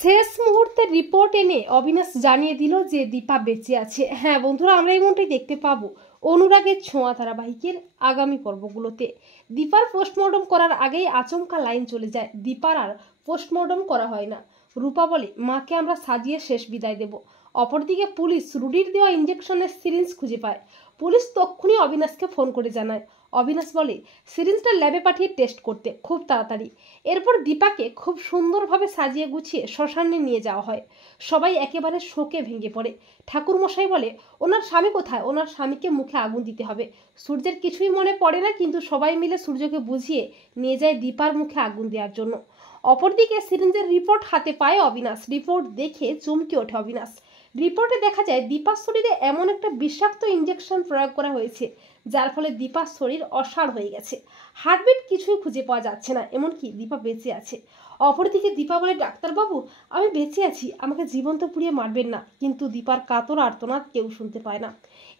শেষ মুহূর্তে রিপোর্ট এনে অবিনাশ জানিয়ে দিল যে দীপা বেঁচে আছে। হ্যাঁ বন্ধুরা, আমরা এমনটাই দেখতে পাবো অনুরাগের ছোঁয়া ধারাবাহিকের আগামী পর্বগুলোতে। দীপার পোস্টমর্টম করার আগেই আচমকা লাইন চলে যায়, দীপার আর পোস্টমর্টম করা হয় না। রূপা বলে, মাকে আমরা সাজিয়ে শেষ বিদায় দেব। অপরদিকে পুলিশ রুডির দেওয়া ইঞ্জেকশনের সিরিঞ্জ খুঁজে পায়। পুলিশ তক্ষুনি অবিনাশকে ফোন করে জানায়। অবিনাশ বলে সিরিঞ্জটা ল্যাবে পাঠিয়ে টেস্ট করতে খুব তাড়াতাড়ি। এরপর দীপাকে খুব সুন্দরভাবে সাজিয়ে গুছিয়ে শ্মশানে নিয়ে যাওয়া হয়। সবাই একেবারে শোকে ভেঙে পড়ে। ঠাকুরমশাই বলে, ওনার স্বামী কোথায়? ওনার স্বামীকে মুখে আগুন দিতে হবে। সূর্যের কিছুই মনে পড়ে না, কিন্তু সবাই মিলে সূর্যকে বুঝিয়ে নিয়ে যায় দীপার মুখে আগুন দেওয়ার জন্য। অপরদিকে সিরিঞ্জের রিপোর্ট হাতে পায় অবিনাশ। রিপোর্ট দেখে চমকে ওঠে অবিনাশ। রিপোর্টে দেখা যায় দীপার শরীরে এমন একটা বিষাক্ত ইঞ্জেকশন প্রয়োগ করা হয়েছে যার ফলে দীপার শরীর অসাড় হয়ে গেছে। হার্টবিট কিছুই খুঁজে পাওয়া যাচ্ছে না, এমনকি দীপা বেঁচে আছে। অপরদিকে দীপা বলে, ডাক্তারবাবু আমি বেঁচে আছি, আমাকে জীবন্ত পুড়িয়ে মারবেন না। কিন্তু দীপার কাতর আর্তনাদ কেউ শুনতে পায় না।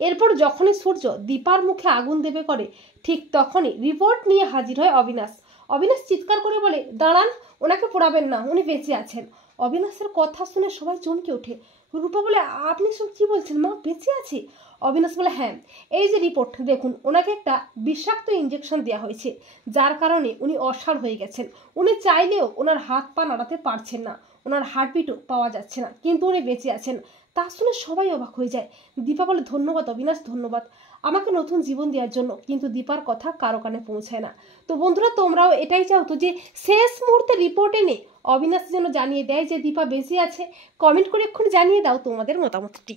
এরপর যখনই সূর্য দীপার মুখে আগুন দেবে করে, ঠিক তখনই রিপোর্ট নিয়ে হাজির হয় অবিনাশ। অবিনাশ চিৎকার করে বলে, দাঁড়ান, ওনাকে পোড়াবেন না, উনি বেঁচে আছেন। অবিনাশের কথা শুনে সবাই চমকে ওঠে। রূপা বলে, আপনি সব কি বলছেন? মা বেঁচে আছে? অবিনাশ বলে, হ্যাঁ, এই যে রিপোর্ট দেখুন, ওনাকে একটা বিষাক্ত ইঞ্জেকশন দেওয়া হয়েছে যার কারণে উনি অসাড় হয়ে গেছেন। উনি চাইলেও ওনার হাত পা নাড়াতে পারছেন না, ওনার হার্টবিটও পাওয়া যাচ্ছে না, কিন্তু উনি বেঁচে আছেন। তা শুনে সবাই অবাক হয়ে যায়। দীপা বলে, ধন্যবাদ অবিনাশ, ধন্যবাদ আমাকে নতুন জীবন দেওয়ার জন্য। কিন্তু দীপার কথা কারো কানে পৌঁছায় না। তো বন্ধুরা, তোমরাও এটাই চাও তো যে শেষ মুহূর্তে রিপোর্ট এনে অবিনাশ যেন জানিয়ে দেয় যে দীপা বেঁচে আছে? কমেন্ট করে এক্ষুনি জানিয়ে দাও তোমাদের মতামতটি।